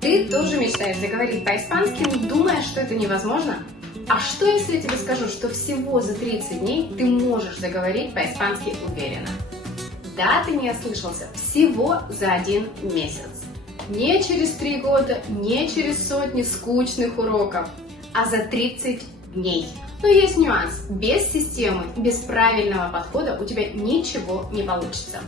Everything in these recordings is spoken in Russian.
Ты тоже мечтаешь заговорить по-испански, но думаешь, что это невозможно? А что, если я тебе скажу, что всего за 30 дней ты можешь заговорить по-испански уверенно? Да, ты не ослышался, всего за 1 месяц. Не через 3 года, не через сотни скучных уроков, а за 30 дней. Но есть нюанс. Без системы, без правильного подхода у тебя ничего не получится.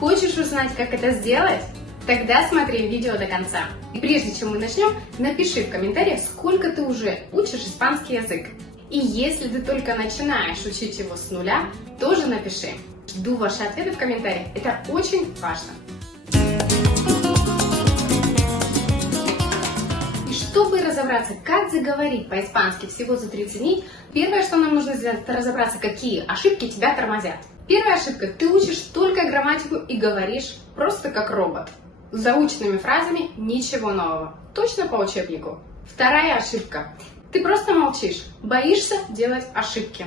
Хочешь узнать, как это сделать? Тогда смотри видео до конца. И прежде чем мы начнем, напиши в комментариях, сколько ты уже учишь испанский язык. И если ты только начинаешь учить его с нуля, тоже напиши. Жду ваши ответы в комментариях. Это очень важно. И чтобы разобраться, как заговорить по-испански всего за 30 дней, первое, что нам нужно сделать, это разобраться, какие ошибки тебя тормозят. Первая ошибка. Ты учишь только грамматику и говоришь просто как робот. С заученными фразами ничего нового. Точно по учебнику. Вторая ошибка. Ты просто молчишь, боишься делать ошибки.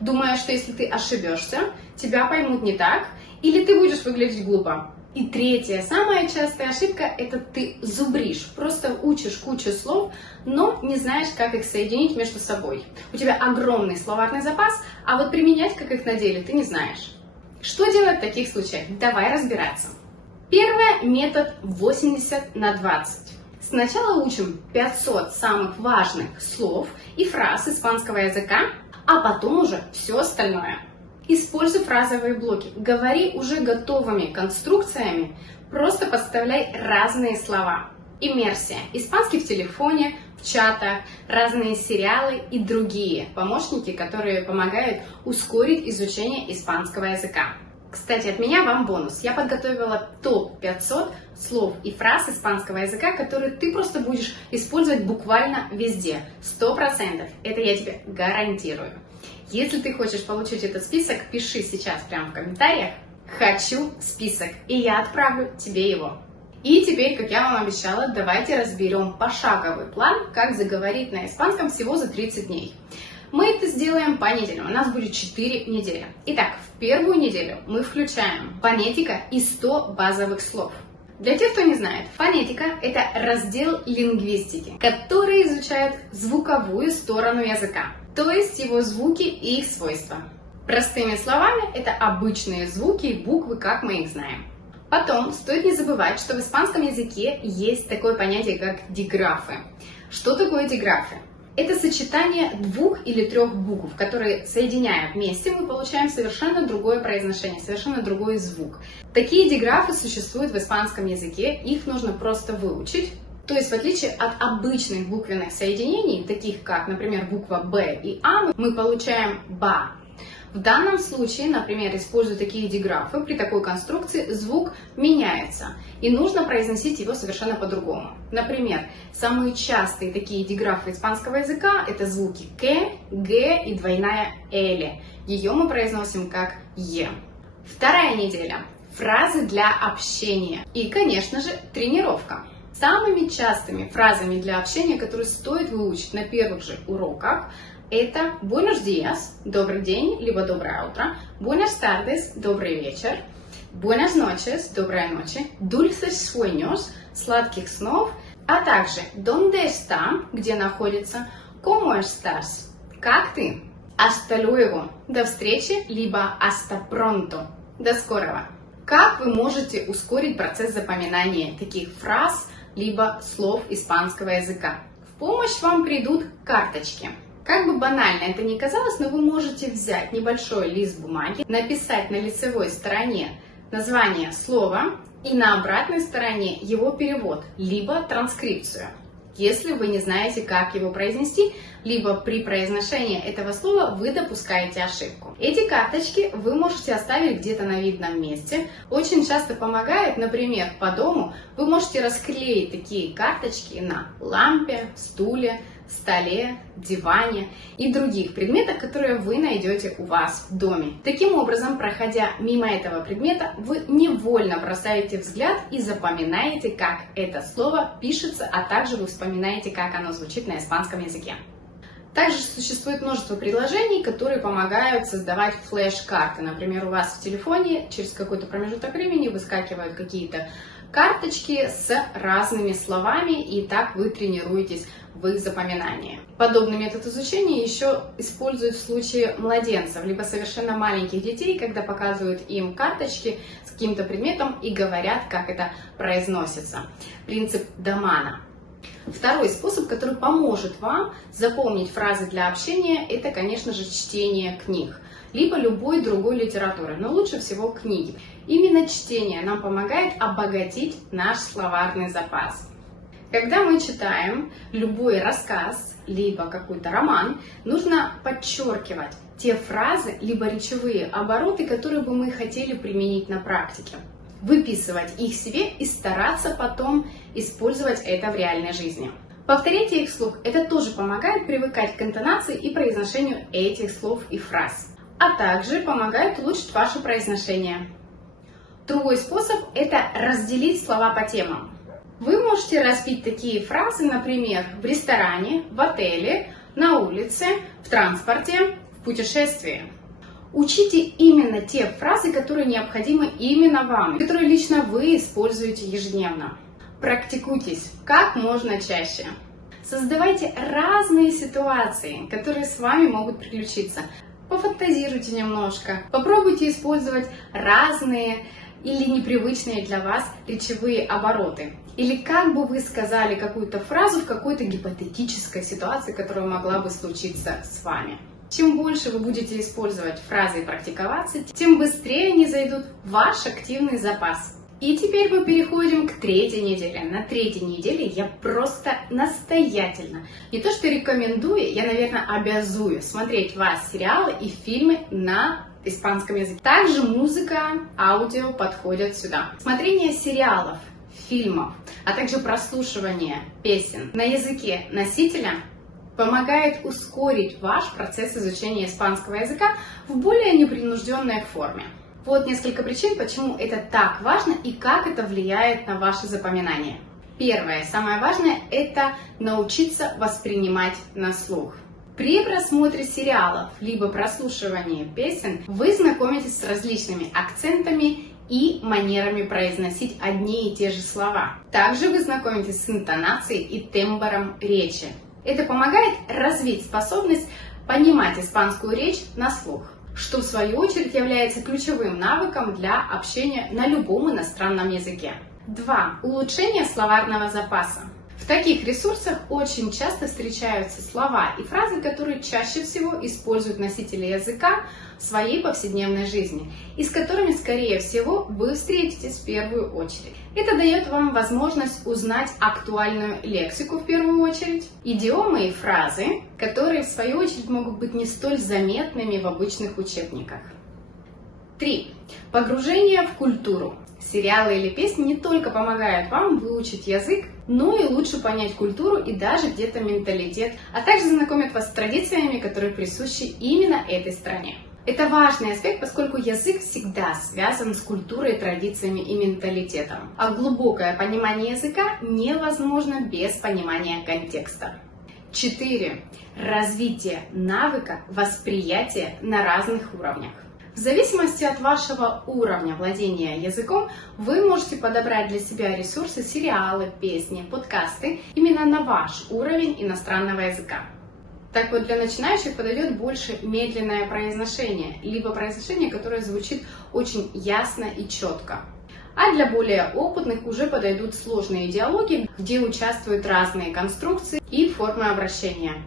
Думая, что если ты ошибешься, тебя поймут не так, или ты будешь выглядеть глупо. И третья, самая частая ошибка, это ты зубришь. Просто учишь кучу слов, но не знаешь, как их соединить между собой. У тебя огромный словарный запас, а вот применять, как их на деле, ты не знаешь. Что делать в таких случаях? Давай разбираться. Первое – метод 80/20. Сначала учим 500 самых важных слов и фраз испанского языка, а потом уже все остальное. Используй фразовые блоки. Говори уже готовыми конструкциями, просто подставляй разные слова. Иммерсия. Испанский в телефоне, в чатах, разные сериалы и другие помощники, которые помогают ускорить изучение испанского языка. Кстати, от меня вам бонус. Я подготовила топ-500 слов и фраз испанского языка, которые ты просто будешь использовать буквально везде. 100%. Это я тебе гарантирую. Если ты хочешь получить этот список, пиши сейчас прямо в комментариях «Хочу список», и я отправлю тебе его. И теперь, как я вам обещала, давайте разберем пошаговый план, как заговорить на испанском всего за 30 дней. Мы это сделаем по неделям, у нас будет 4 недели. Итак, в первую неделю мы включаем фонетика и 100 базовых слов. Для тех, кто не знает, фонетика – это раздел лингвистики, который изучает звуковую сторону языка, то есть его звуки и их свойства. Простыми словами, это обычные звуки и буквы, как мы их знаем. Потом стоит не забывать, что в испанском языке есть такое понятие, как диграфы. Что такое диграфы? Это сочетание 2 или 3 букв, которые, соединяя вместе, мы получаем совершенно другое произношение, совершенно другой звук. Такие диграфы существуют в испанском языке, их нужно просто выучить. То есть, в отличие от обычных буквенных соединений, таких как, например, буква «Б» и «А», мы получаем «ба». В данном случае, например, используя такие диграфы, при такой конструкции звук меняется, и нужно произносить его совершенно по-другому. Например, самые частые такие диграфы испанского языка – это звуки «к», «г» и двойная «л». Ее мы произносим как «е». Вторая неделя – фразы для общения и, конечно же, тренировка. Самыми частыми фразами для общения, которые стоит выучить на первых же уроках, это «Buenos días» – «добрый день» либо «доброе утро», «Buenas tardes» – «добрый вечер», «Buenas noches» – «доброй ночи», «Dulces sueños» – «сладких снов», а также «Dónde está» – «где находится», «Cómo estás» – «как ты», «Hasta luego» – «до встречи» либо «Hasta pronto» – «до скорого». Как вы можете ускорить процесс запоминания таких фраз либо слов испанского языка? В помощь вам придут карточки. Как бы банально это ни казалось, но вы можете взять небольшой лист бумаги, написать на лицевой стороне название слова и на обратной стороне его перевод, либо транскрипцию, если вы не знаете, как его произнести, либо при произношении этого слова вы допускаете ошибку. Эти карточки вы можете оставить где-то на видном месте. Очень часто помогает, например, по дому вы можете расклеить такие карточки на лампе, стуле, столе, диване и других предметах, которые вы найдете у вас в доме. Таким образом, проходя мимо этого предмета, вы невольно бросаете взгляд и запоминаете, как это слово пишется, а также вы вспоминаете, как оно звучит на испанском языке. Также существует множество приложений, которые помогают создавать флеш-карты. Например, у вас в телефоне через какой-то промежуток времени выскакивают какие-то карточки с разными словами, и так вы тренируетесь в их запоминании. Подобный метод изучения еще используют в случае младенцев, либо совершенно маленьких детей, когда показывают им карточки с каким-то предметом и говорят, как это произносится. Принцип Домана. Второй способ, который поможет вам запомнить фразы для общения, это, конечно же, чтение книг, либо любой другой литературы, но лучше всего книги. Именно чтение нам помогает обогатить наш словарный запас. Когда мы читаем любой рассказ, либо какой-то роман, нужно подчеркивать те фразы, либо речевые обороты, которые бы мы хотели применить на практике. Выписывать их себе и стараться потом использовать это в реальной жизни. Повторяйте их вслух, это тоже помогает привыкать к интонации и произношению этих слов и фраз, а также помогает улучшить ваше произношение. Другой способ – это разделить слова по темам. Вы можете разбить такие фразы, например, в ресторане, в отеле, на улице, в транспорте, в путешествии. Учите именно те фразы, которые необходимы именно вам, которые лично вы используете ежедневно. Практикуйтесь как можно чаще. Создавайте разные ситуации, которые с вами могут приключиться. Пофантазируйте немножко, попробуйте использовать разные или непривычные для вас речевые обороты. Или как бы вы сказали какую-то фразу в какой-то гипотетической ситуации, которая могла бы случиться с вами. Чем больше вы будете использовать фразы и практиковаться, тем быстрее они зайдут в ваш активный запас. И теперь мы переходим к третьей неделе. На третьей неделе я просто настоятельно, не то что рекомендую, я, наверное, обязую смотреть вас сериалы и фильмы на испанском языке. Также музыка, аудио подходят сюда. Смотрение сериалов, фильмов, а также прослушивание песен на языке носителя помогает ускорить ваш процесс изучения испанского языка в более непринужденной форме. Вот несколько причин, почему это так важно и как это влияет на ваше запоминание. Первое, самое важное, это научиться воспринимать на слух. При просмотре сериалов либо прослушивании песен вы знакомитесь с различными акцентами и манерами произносить одни и те же слова. Также вы знакомитесь с интонацией и тембром речи. Это помогает развить способность понимать испанскую речь на слух, что в свою очередь является ключевым навыком для общения на любом иностранном языке. 2. Улучшение словарного запаса. В таких ресурсах очень часто встречаются слова и фразы, которые чаще всего используют носители языка в своей повседневной жизни и с которыми, скорее всего, вы встретитесь в первую очередь. Это дает вам возможность узнать актуальную лексику в первую очередь, идиомы и фразы, которые, в свою очередь, могут быть не столь заметными в обычных учебниках. 3. Погружение в культуру. Сериалы или песни не только помогают вам выучить язык, но и лучше понять культуру и даже где-то менталитет, а также знакомят вас с традициями, которые присущи именно этой стране. Это важный аспект, поскольку язык всегда связан с культурой, традициями и менталитетом, а глубокое понимание языка невозможно без понимания контекста. 4. Развитие навыка восприятия на разных уровнях. В зависимости от вашего уровня владения языком, вы можете подобрать для себя ресурсы, сериалы, песни, подкасты именно на ваш уровень иностранного языка. Так вот, для начинающих подойдет больше медленное произношение, либо произношение, которое звучит очень ясно и четко. А для более опытных уже подойдут сложные диалоги, где участвуют разные конструкции и формы обращения.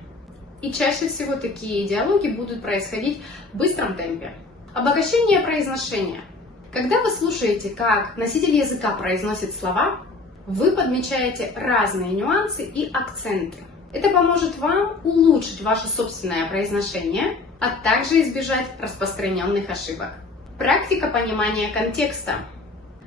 И чаще всего такие диалоги будут происходить в быстром темпе. Обогащение произношения. Когда вы слушаете, как носитель языка произносит слова, вы подмечаете разные нюансы и акценты. Это поможет вам улучшить ваше собственное произношение, а также избежать распространенных ошибок. Практика понимания контекста.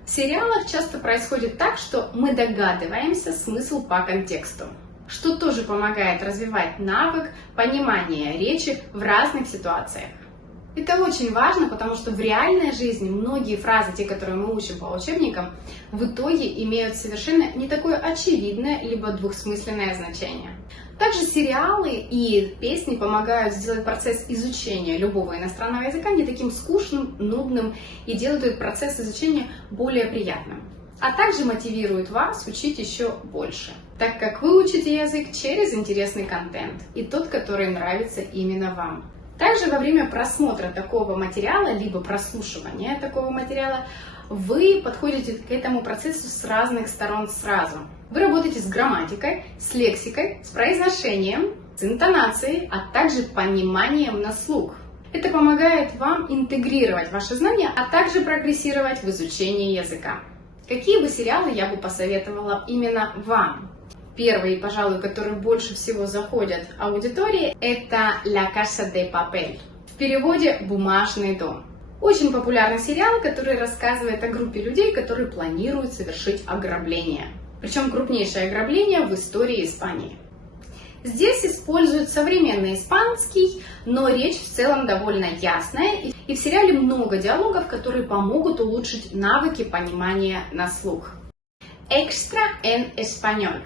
В сериалах часто происходит так, что мы догадываемся смысл по контексту, что тоже помогает развивать навык понимания речи в разных ситуациях. Это очень важно, потому что в реальной жизни многие фразы, те, которые мы учим по учебникам, в итоге имеют совершенно не такое очевидное, либо двухсмысленное значение. Также сериалы и песни помогают сделать процесс изучения любого иностранного языка не таким скучным, нудным и делают этот процесс изучения более приятным. а также мотивирует вас учить еще больше, так как вы учите язык через интересный контент и тот, который нравится именно вам. Также во время просмотра такого материала, либо прослушивания такого материала, вы подходите к этому процессу с разных сторон сразу. Вы работаете с грамматикой, с лексикой, с произношением, с интонацией, а также пониманием на слух. Это помогает вам интегрировать ваши знания, а также прогрессировать в изучении языка. Какие бы сериалы я бы посоветовала именно вам? Первый, пожалуй, который больше всего заходит аудитории, это «La Casa de Papel». В переводе «Бумажный дом». Очень популярный сериал, который рассказывает о группе людей, которые планируют совершить ограбление. Причем крупнейшее ограбление в истории Испании. Здесь используют современный испанский, но речь в целом довольно ясная. И в сериале много диалогов, которые помогут улучшить навыки понимания на слух. Extra en español.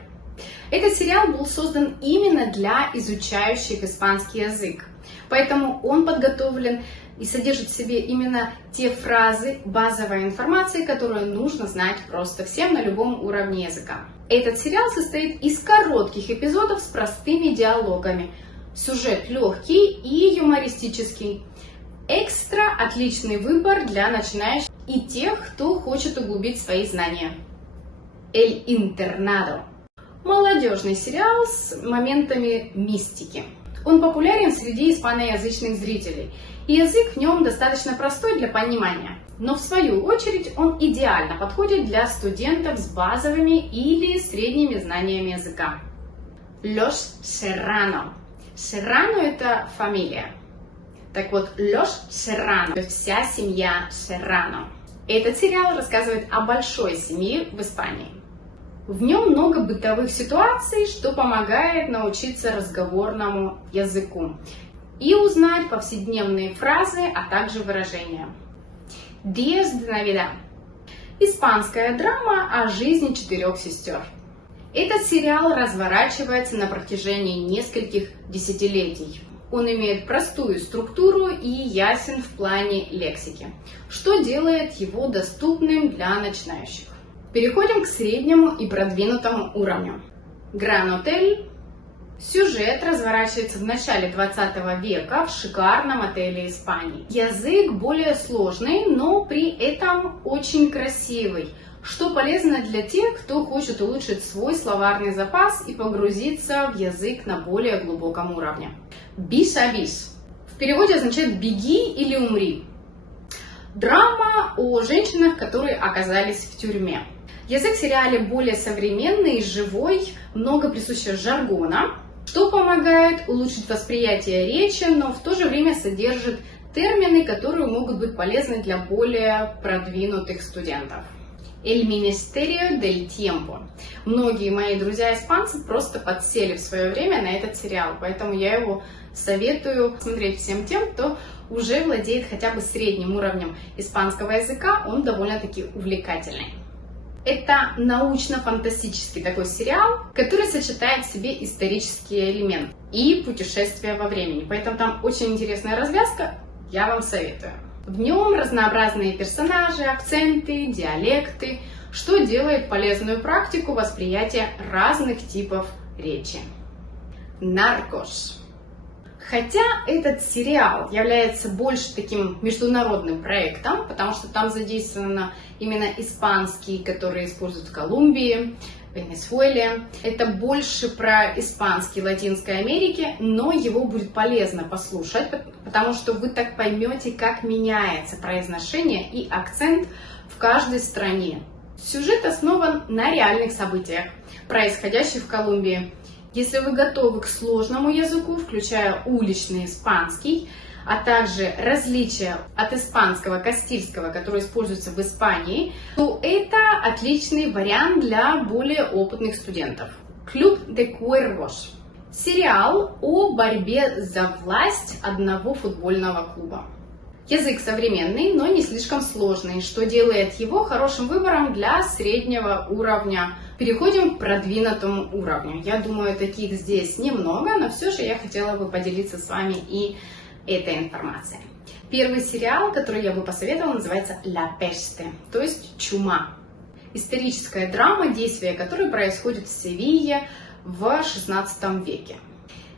Этот сериал был создан именно для изучающих испанский язык. Поэтому он подготовлен и содержит в себе именно те фразы, базовая информация, которую нужно знать просто всем на любом уровне языка. Этот сериал состоит из коротких эпизодов с простыми диалогами. Сюжет легкий и юмористический. Экстра – отличный выбор для начинающих и тех, кто хочет углубить свои знания. El Internado. Молодежный сериал с моментами мистики. Он популярен среди испаноязычных зрителей, и язык в нем достаточно простой для понимания. Но в свою очередь он идеально подходит для студентов с базовыми или средними знаниями языка. Los Serrano. Serrano – это фамилия. Так вот, Los Serrano – вся семья Serrano. Этот сериал рассказывает о большой семье в Испании. В нем много бытовых ситуаций, что помогает научиться разговорному языку и узнать повседневные фразы, а также выражения. Días de Navidad. Испанская драма о жизни 4 сестер. Этот сериал разворачивается на протяжении нескольких десятилетий. Он имеет простую структуру и ясен в плане лексики, что делает его доступным для начинающих. Переходим к среднему и продвинутому уровню. Gran Hotel. Сюжет разворачивается в начале 20 века в шикарном отеле Испании. Язык более сложный, но при этом очень красивый, что полезно для тех, кто хочет улучшить свой словарный запас и погрузиться в язык на более глубоком уровне. Bis a bis. В переводе означает «беги или умри». Драма о женщинах, которые оказались в тюрьме. Язык в сериале более современный, живой, много присуще жаргона, что помогает улучшить восприятие речи, но в то же время содержит термины, которые могут быть полезны для более продвинутых студентов. El Ministerio del Tiempo. Многие мои друзья-испанцы просто подсели в свое время на этот сериал, поэтому я его советую смотреть всем тем, кто уже владеет хотя бы средним уровнем испанского языка, он довольно-таки увлекательный. Это научно-фантастический такой сериал, который сочетает в себе исторические элементы и путешествия во времени. Поэтому там очень интересная развязка, я вам советую. В нем разнообразные персонажи, акценты, диалекты, что делает полезную практику восприятия разных типов речи. Наркос. Хотя этот сериал является больше таким международным проектом, потому что там задействовано именно испанский, который используют в Колумбии, Венесуэле. Это больше про испанский Латинской Америке, но его будет полезно послушать, потому что вы так поймете, как меняется произношение и акцент в каждой стране. Сюжет основан на реальных событиях, происходящих в Колумбии. Если вы готовы к сложному языку, включая уличный испанский, а также различия от испанского кастильского, который используется в Испании, то это отличный вариант для более опытных студентов. Club de Cuervos. Сериал о борьбе за власть одного футбольного клуба. Язык современный, но не слишком сложный, что делает его хорошим выбором для среднего уровня. Переходим к продвинутому уровню. Я думаю, таких здесь немного, но все же я хотела бы поделиться с вами и этой информацией. Первый сериал, который я бы посоветовала, называется «La Peste», то есть «Чума». историческая драма, действие которой происходит в Севилье в XVI веке.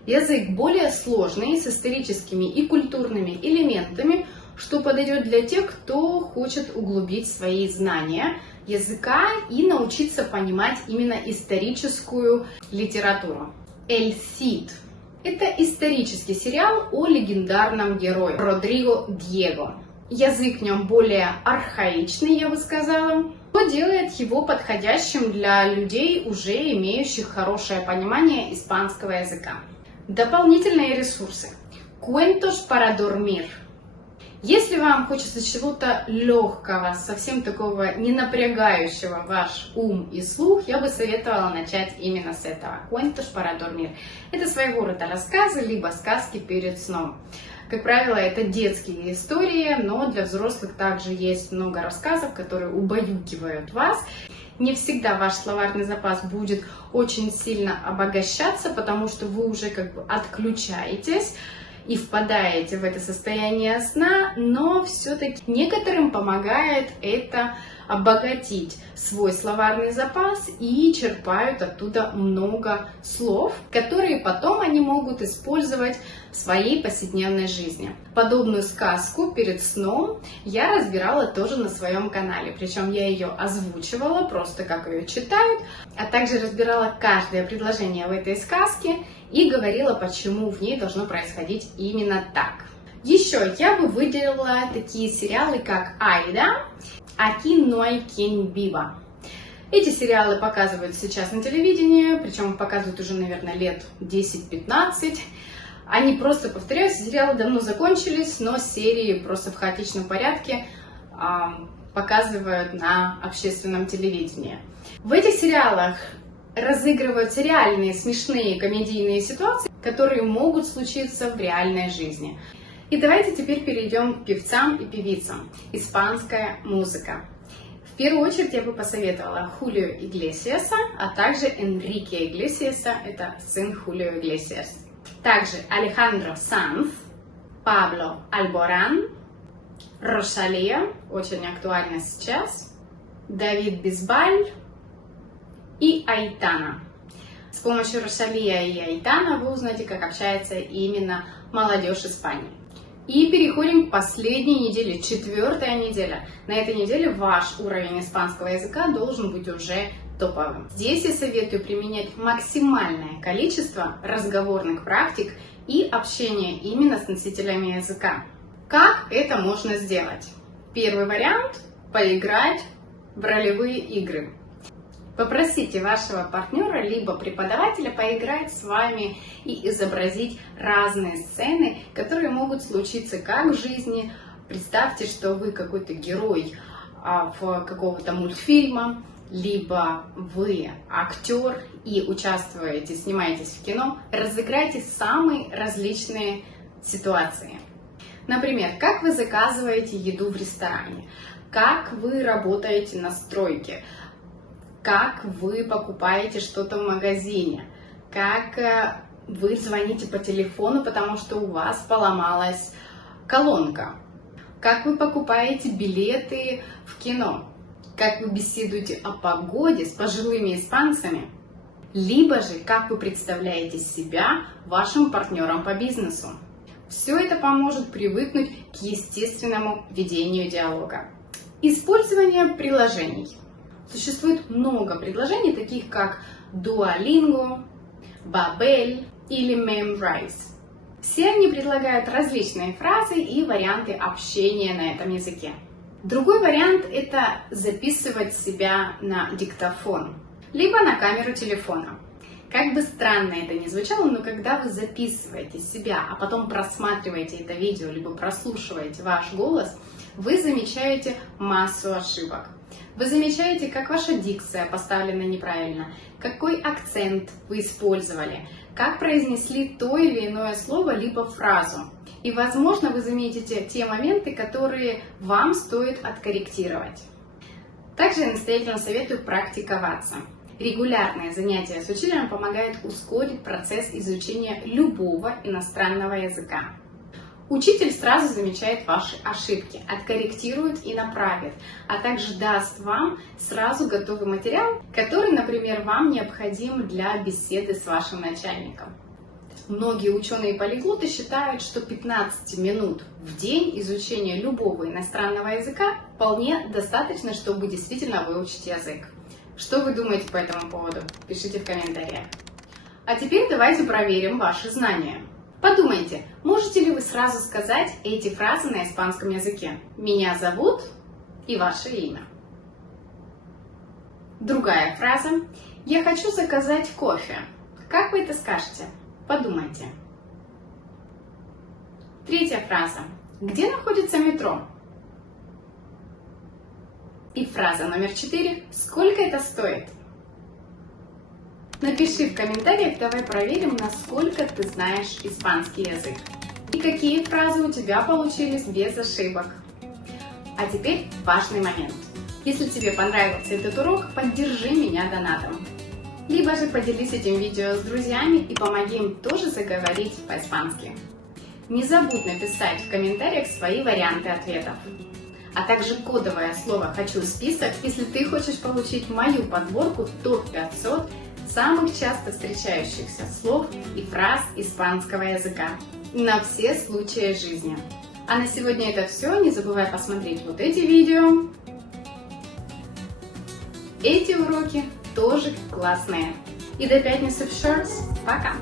Язык более сложный, с историческими и культурными элементами, что подойдет для тех, кто хочет углубить свои знания языка и научиться понимать именно историческую литературу. «Эль Сид» – это исторический сериал о легендарном герое Родриго Диего. Язык в нем более архаичный, я бы сказала, что делает его подходящим для людей, уже имеющих хорошее понимание испанского языка. Дополнительные ресурсы. Cuentos para dormir. Если вам хочется чего-то легкого, совсем такого не напрягающего ваш ум и слух, я бы советовала начать именно с этого. Cuentos para dormir. Это своего рода рассказы, либо сказки перед сном. Как правило, это детские истории, но для взрослых также есть много рассказов, которые убаюкивают вас. Не всегда ваш словарный запас будет очень сильно обогащаться, потому что вы уже как бы отключаетесь и впадаете в это состояние сна, но все-таки некоторым помогает это обогатить свой словарный запас и черпают оттуда много слов, которые потом они могут использовать в своей повседневной жизни. Подобную сказку перед сном я разбирала тоже на своем канале, причем я ее озвучивала, просто как ее читают, а также разбирала каждое предложение в этой сказке и говорила, почему в ней должно происходить именно так. Еще я бы выделила такие сериалы, как «Айда», «Aquí no hay quien viva». Эти сериалы показывают сейчас на телевидении, причем показывают уже, наверное, лет 10-15. Они просто, повторяюсь, сериалы давно закончились, но серии просто в хаотичном порядке показывают на общественном телевидении. В этих сериалах разыгрываются реальные смешные комедийные ситуации, которые могут случиться в реальной жизни. И давайте теперь перейдем к певцам и певицам. Испанская музыка. В первую очередь я бы посоветовала Хулио Иглесиаса, а также Энрике Иглесиаса, это сын Хулио Иглесиас. Также Алехандро Санз, Пабло Альборан, Рошалия, очень актуально сейчас, Давид Бисбаль и Айтана. С помощью Рошалия и Айтана вы узнаете, как общается именно молодежь Испании. И переходим к последней неделе, 4-я неделя. На этой неделе ваш уровень испанского языка должен быть уже топовым. Здесь я советую применять максимальное количество разговорных практик и общения именно с носителями языка. Как это можно сделать? Первый вариант – поиграть в ролевые игры. Попросите вашего партнера либо преподавателя поиграть с вами и изобразить разные сцены, которые могут случиться как в жизни. Представьте, что вы какой-то герой в какого-то мультфильма, либо вы актер и участвуете, снимаетесь в кино. Разыграйте самые различные ситуации. Например, как вы заказываете еду в ресторане, как вы работаете на стройке, как вы покупаете что-то в магазине, как вы звоните по телефону, потому что у вас поломалась колонка, как вы покупаете билеты в кино, как вы беседуете о погоде с пожилыми испанцами, либо же как вы представляете себя вашим партнером по бизнесу. Все это поможет привыкнуть к естественному ведению диалога. Использование приложений. Существует много предложений, таких как Duolingo, Babel или Memrise. Все они предлагают различные фразы и варианты общения на этом языке. Другой вариант – это записывать себя на диктофон, либо на камеру телефона. Как бы странно это ни звучало, но когда вы записываете себя, а потом просматриваете это видео, либо прослушиваете ваш голос, вы замечаете массу ошибок. Вы замечаете, как ваша дикция поставлена неправильно, какой акцент вы использовали, как произнесли то или иное слово, либо фразу. И, возможно, вы заметите те моменты, которые вам стоит откорректировать. Также я настоятельно советую практиковаться. Регулярные занятия с учителем помогают ускорить процесс изучения любого иностранного языка. Учитель сразу замечает ваши ошибки, откорректирует и направит, а также даст вам сразу готовый материал, который, например, вам необходим для беседы с вашим начальником. Многие ученые-полиглоты считают, что 15 минут в день изучения любого иностранного языка вполне достаточно, чтобы действительно выучить язык. Что вы думаете по этому поводу? Пишите в комментариях. А теперь давайте проверим ваши знания. Подумайте, можете ли вы сразу сказать эти фразы на испанском языке? «Меня зовут» и ваше имя. Другая фраза. «Я хочу заказать кофе». Как вы это скажете? Подумайте. Третья фраза. Где находится метро? И фраза номер 4. Сколько это стоит? Напиши в комментариях, давай проверим, насколько ты знаешь испанский язык. И какие фразы у тебя получились без ошибок. А теперь важный момент. Если тебе понравился этот урок, поддержи меня донатом. Либо же поделись этим видео с друзьями и помоги им тоже заговорить по-испански. Не забудь написать в комментариях свои варианты ответов. А также кодовое слово «Хочу список», если ты хочешь получить мою подборку топ-500 самых часто встречающихся слов и фраз испанского языка на все случаи жизни. А на сегодня это все. Не забывай посмотреть вот эти видео. Эти уроки тоже классные. И до пятницы в Shorts. Пока!